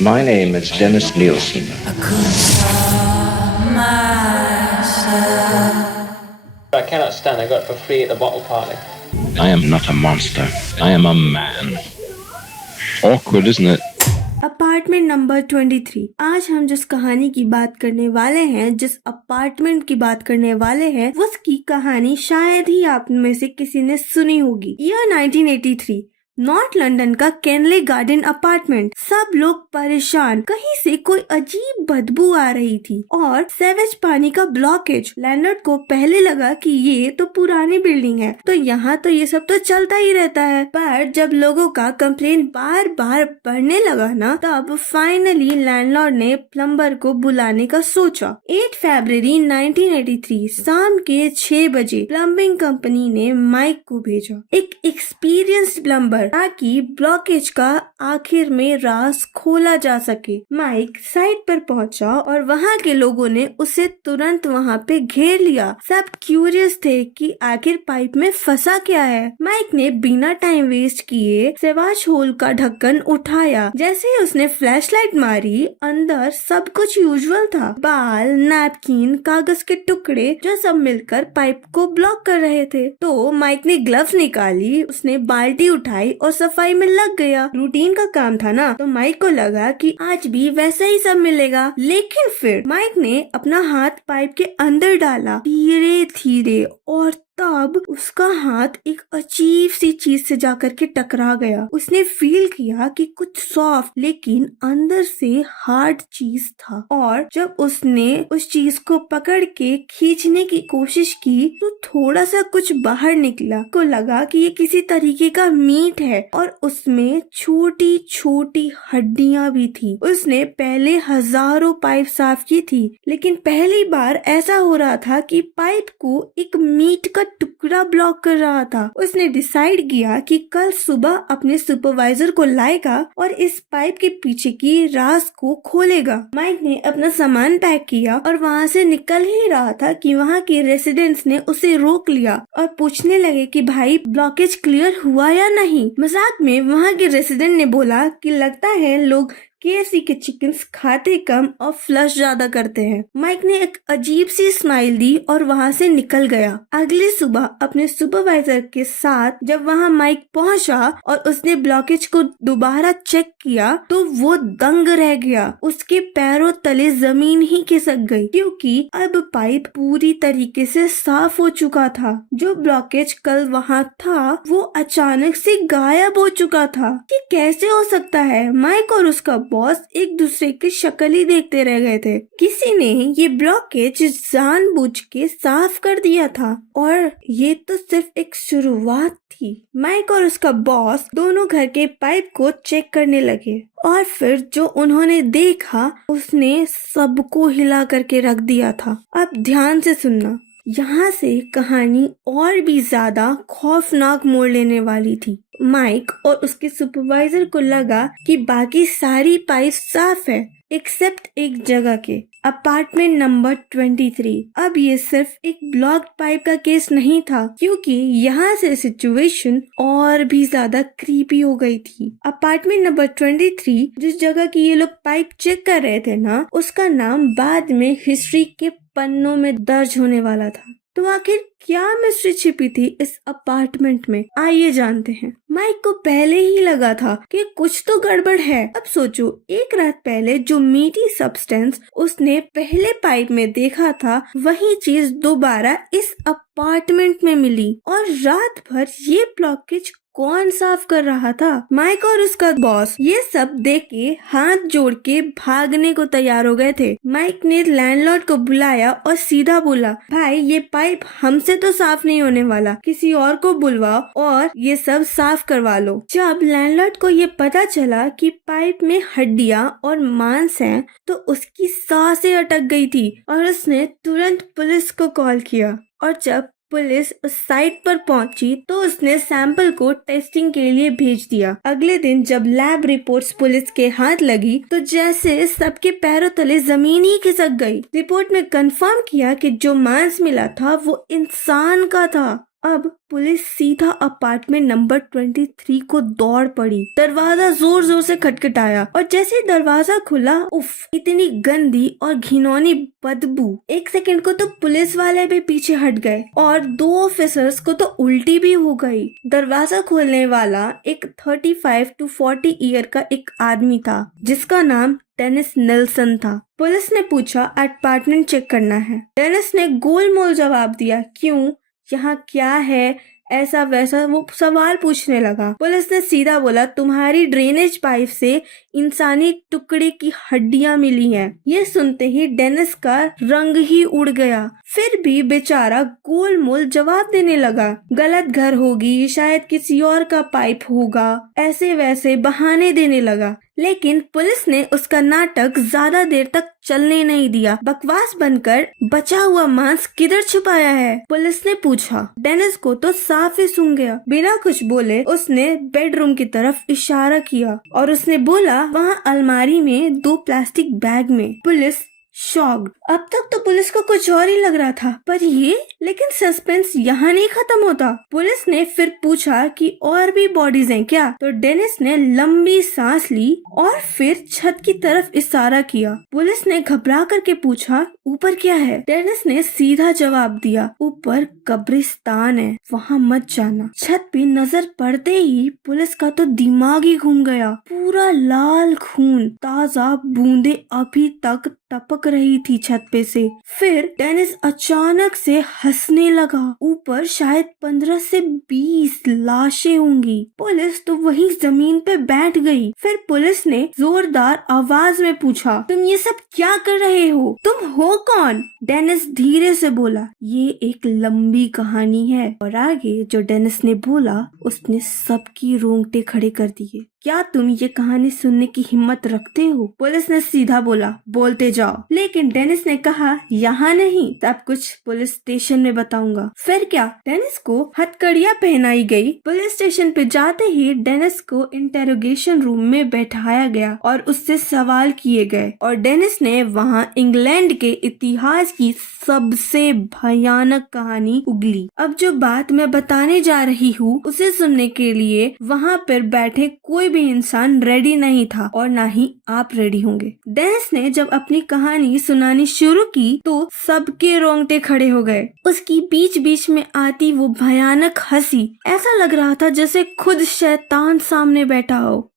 My name is Dennis Nielsen. I cannot stand. I got it for free at the bottle party. I am not a monster. I am a man. Awkward, isn't it? Apartment number 23। आज हम जिस कहानी की बात करने वाले हैं, जिस अपार्टमेंट की बात करने वाले हैं, उसकी कहानी शायद ही आप में से किसी ने सुनी होगी। ईयर 1983, नॉर्थ लंदन का केनले गार्डन अपार्टमेंट। सब लोग परेशान, कहीं से कोई अजीब बदबू आ रही थी और सेवेज पानी का ब्लॉकेज। लैंडलॉर्ड को पहले लगा कि ये तो पुरानी बिल्डिंग है, तो यहाँ तो ये सब तो चलता ही रहता है। पर जब लोगों का कंप्लेन बार बार बढ़ने लगा ना, तब फाइनली लैंडलॉर्ड ने प्लम्बर को बुलाने का सोचा। 8 फरवरी 1983 शाम के 6 बजे प्लम्बिंग कंपनी ने माइक को भेजा, एक एक्सपीरियंस्ड प्लम्बर, ताकि ब्लॉकेज का आखिर में राज खोला जा सके। माइक साइट पर पहुंचा और वहां के लोगों ने उसे तुरंत वहां पे घेर लिया। सब क्यूरियस थे कि आखिर पाइप में फंसा क्या है। माइक ने बिना टाइम वेस्ट किए सेवाज होल का ढक्कन उठाया। जैसे ही उसने फ्लैशलाइट मारी, अंदर सब कुछ यूजुअल था। बाल, नैपकिन, कागज के टुकड़े, जो सब मिलकर पाइप को ब्लॉक कर रहे थे। तो माइक ने ग्लव्स निकाली, उसने बाल्टी उठाई और सफाई में लग गया। रूटीन का काम था ना, तो माइक को लगा कि आज भी वैसा ही सब मिलेगा। लेकिन फिर माइक ने अपना हाथ पाइप के अंदर डाला, धीरे धीरे, और तब उसका हाथ एक अजीब सी चीज से जाकर के टकरा गया। उसने फील किया कि कुछ सॉफ्ट लेकिन अंदर से हार्ड चीज था, और जब उसने उस चीज को पकड़ के खींचने की कोशिश की तो थोड़ा सा कुछ बाहर निकला। को लगा कि ये किसी तरीके का मीट है और उसमें छोटी छोटी हड्डियां भी थी। उसने पहले हजारों पाइप साफ की थी, लेकिन पहली बार ऐसा हो रहा था कि पाइप को एक मीट का टुकड़ा ब्लॉक कर रहा था। उसने डिसाइड किया कि कल सुबह अपने सुपरवाइजर को लाएगा और इस पाइप के पीछे की राज को खोलेगा। माइक ने अपना सामान पैक किया और वहाँ से निकल ही रहा था कि वहाँ के रेसिडेंट्स ने उसे रोक लिया और पूछने लगे कि भाई, ब्लॉकेज क्लियर हुआ या नहीं। मजाक में वहाँ के रेसिडेंट ने बोला कि लगता है लोग KFC के चिकन्स खाते कम और फ्लश ज्यादा करते हैं। माइक ने एक अजीब सी स्माइल दी और वहाँ से निकल गया। अगली सुबह अपने सुपरवाइजर के साथ जब वहाँ माइक पहुँचा और उसने ब्लॉकेज को दोबारा चेक किया, तो वो दंग रह गया। उसके पैरों तले जमीन ही खिसक गई, क्योंकि अब पाइप पूरी तरीके से साफ हो चुका था। जो ब्लॉकेज कल वहाँ था, वो अचानक से गायब हो चुका था। ये कैसे हो सकता है? माइक और उसका बॉस एक दूसरे की शक्ल ही देखते रह गए थे। किसी ने ये ब्लॉकेज जानबूझ के साफ कर दिया था, और ये तो सिर्फ एक शुरुआत थी। माइक और उसका बॉस दोनों घर के पाइप को चेक करने लगे, और फिर जो उन्होंने देखा उसने सबको हिला करके रख दिया था। अब ध्यान से सुनना, यहाँ से कहानी और भी ज्यादा खौफनाक मोड़ लेने वाली थी। माइक और उसके सुपरवाइजर को लगा कि बाकी सारी पाइप साफ है, एक्सेप्ट एक जगह के, अपार्टमेंट नंबर 23। अब ये सिर्फ एक ब्लॉक्ड पाइप का केस नहीं था, क्योंकि यहाँ से सिचुएशन और भी ज्यादा क्रीपी हो गई थी। अपार्टमेंट नंबर 23, जिस जगह की ये लोग पाइप चेक कर रहे थे ना, उसका नाम बाद में हिस्ट्री के पन्नों में दर्ज होने वाला था। तो आखिर क्या मिस्ट्री छिपी थी इस अपार्टमेंट में, आइए जानते हैं। माइक को पहले ही लगा था कि कुछ तो गड़बड़ है। अब सोचो, एक रात पहले जो मीठी सब्सटेंस उसने पहले पाइप में देखा था, वही चीज दोबारा इस अपार्टमेंट में मिली। और रात भर ये ब्लॉकेज कौन साफ कर रहा था? माइक और उसका बॉस ये सब देख के हाथ जोड़ के भागने को तैयार हो गए थे। माइक ने लैंडलॉर्ड को बुलाया और सीधा बोला, भाई, ये पाइप हमसे तो साफ नहीं होने वाला, किसी और को बुलवाओ और ये सब साफ करवा लो। जब लैंडलॉर्ड को ये पता चला कि पाइप में हड्डियां और मांस हैं, तो उसकी सांसें अटक गई थी और उसने तुरंत पुलिस को कॉल किया। और जब पुलिस उस साइट पर पहुंची तो उसने सैंपल को टेस्टिंग के लिए भेज दिया। अगले दिन जब लैब रिपोर्ट्स पुलिस के हाथ लगी, तो जैसे सबके पैरों तले जमीन ही खिसक गई। रिपोर्ट में कंफर्म किया कि जो मांस मिला था वो इंसान का था। अब पुलिस सीधा अपार्टमेंट नंबर 23 को दौड़ पड़ी। दरवाजा जोर जोर से खटखटाया और जैसे ही दरवाजा खुला, उफ, इतनी गंदी और घिनौनी बदबू। एक सेकंड को तो पुलिस वाले भी पीछे हट गए और 2 ऑफिसर्स को तो उल्टी भी हो गई। दरवाजा खोलने वाला एक 35 to 40 ईयर का एक आदमी था जिसका नाम डेनिस नेल्सन था। पुलिस ने पूछा अपार्टमेंट चेक करना है। डेनिस ने गोलमोल जवाब दिया, क्यों, यहाँ क्या है, ऐसा वैसा वो सवाल पूछने लगा। पुलिस ने सीधा बोला, तुम्हारी ड्रेनेज पाइप से इंसानी टुकड़े की हड्डियां मिली हैं। ये सुनते ही डेनिस का रंग ही उड़ गया। फिर भी बेचारा गोलमोल जवाब देने लगा, गलत घर होगी, शायद किसी और का पाइप होगा, ऐसे वैसे बहाने देने लगा। लेकिन पुलिस ने उसका नाटक ज्यादा देर तक चलने नहीं दिया। बकवास बनकर बचा हुआ मांस किधर छुपाया है? पुलिस ने पूछा। डेनिस को तो साफ ही सूंघ गया। बिना कुछ बोले उसने बेडरूम की तरफ इशारा किया और उसने बोला, वहाँ अलमारी में 2 प्लास्टिक बैग में। Police shocked. अब तक तो पुलिस को कुछ और ही लग रहा था, पर ये, लेकिन सस्पेंस यहाँ नहीं खत्म होता। पुलिस ने फिर पूछा कि और भी बॉडीज हैं क्या? तो डेनिस ने लंबी सांस ली और फिर छत की तरफ इशारा किया। पुलिस ने घबरा करके पूछा, ऊपर क्या है? डेनिस ने सीधा जवाब दिया, ऊपर कब्रिस्तान है, वहाँ मत जाना। छत पे नजर पड़ते ही पुलिस का तो दिमाग ही घूम गया। पूरा लाल खून, ताजा बूंदे अभी तक टपक रही थी छत पे से। फिर डेनिस अचानक से हंसने लगा। ऊपर शायद 15 से 20 लाशें होंगी। पुलिस तो वहीं जमीन पे बैठ गई। फिर पुलिस ने जोरदार आवाज में पूछा, तुम ये सब क्या कर रहे हो? तुम हो कौन? डेनिस धीरे से बोला, ये एक लंबी कहानी है। और आगे जो डेनिस ने बोला उसने सबकी रोंगटे खड़े कर दिए। क्या तुम ये कहानी सुनने की हिम्मत रखते हो? पुलिस ने सीधा बोला, बोलते जाओ। लेकिन डेनिस ने कहा, यहाँ नहीं, सब कुछ पुलिस स्टेशन में बताऊंगा। फिर क्या? डेनिस को हथकड़ियां पहनाई गई। पुलिस स्टेशन पे जाते ही डेनिस को इंटेरोगेशन रूम में बैठाया गया और उससे सवाल किए गए और डेनिस ने वहाँ इंग्लैंड के इतिहास की सबसे भयानक कहानी उगली। अब जो बात मैं बताने जा रही हूँ उसे सुनने के लिए वहाँ पर बैठे कोई भी इंसान रेडी नहीं था और ना ही आप रेडी होंगे। डेनिस ने जब अपनी कहानी सुनानी शुरू की तो सबके रोंगटे खड़े हो गए। उसकी बीच बीच में आती वो भयानक हंसी, ऐसा लग रहा था जैसे खुद शैतान सामने बैठा हो।